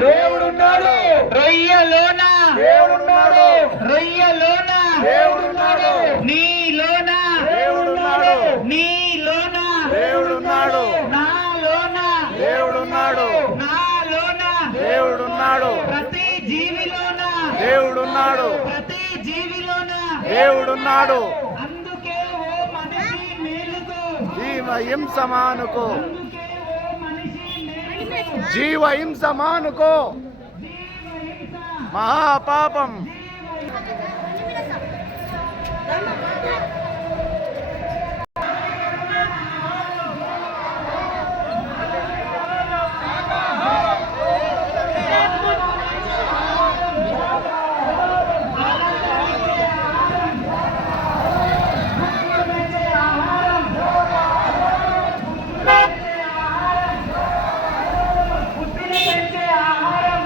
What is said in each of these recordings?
దేవుడున్నాడు. రొయ్యలోన దేవుడున్నాడు. రొయ్యలోన దేవుడున్నాడు. నీలోన దేవుడున్నాడు. నీలోన దేవుడున్నాడు. నాలోన దేవుడున్నాడు. నాలోన దేవుడున్నాడు. ప్రతి జీవిలోన దేవుడున్నాడు. ప్రతి జీవిలోన దేవుడున్నాడు. అందుకే ఓ మనిషి మేలుకో, జీవహింస మానుకో. అందుకే ఓ మనిషి మేలుకో. జీవహింస మానుకో. జీవహింస మహాపాపం. బుద్ధిని పెంచే ఆహారం,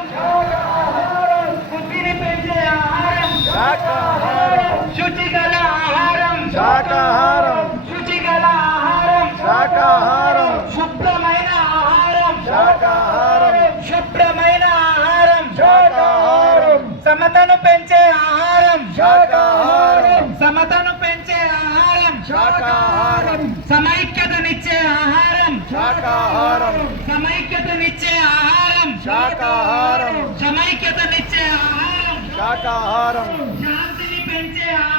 బుద్ధిని పెంచే ఆహారం, శాకాహారం. శుచిగల ఆహారం, శాకాహారం. శుచిగల ఆహారం, శాకాహారం. శుభ్రమైన ఆహారం, శాకాహారం. శుభ్రమైన ఆహారం, శాకాహారం. సమతను పెంచే ఆహారం, శాకాహారం. సమతను పెంచే ఆహారం, శాకాహారం. సమైక్యతనిచ్చే ఆహారం, శాకాహారం. సమైక్యతనిచ్చే ఆహారం, శాకాహారం. సమైక్యతనిచ్చే ఆహారం, శాకాహారం. శాంతిని పెంచే ఆహారం.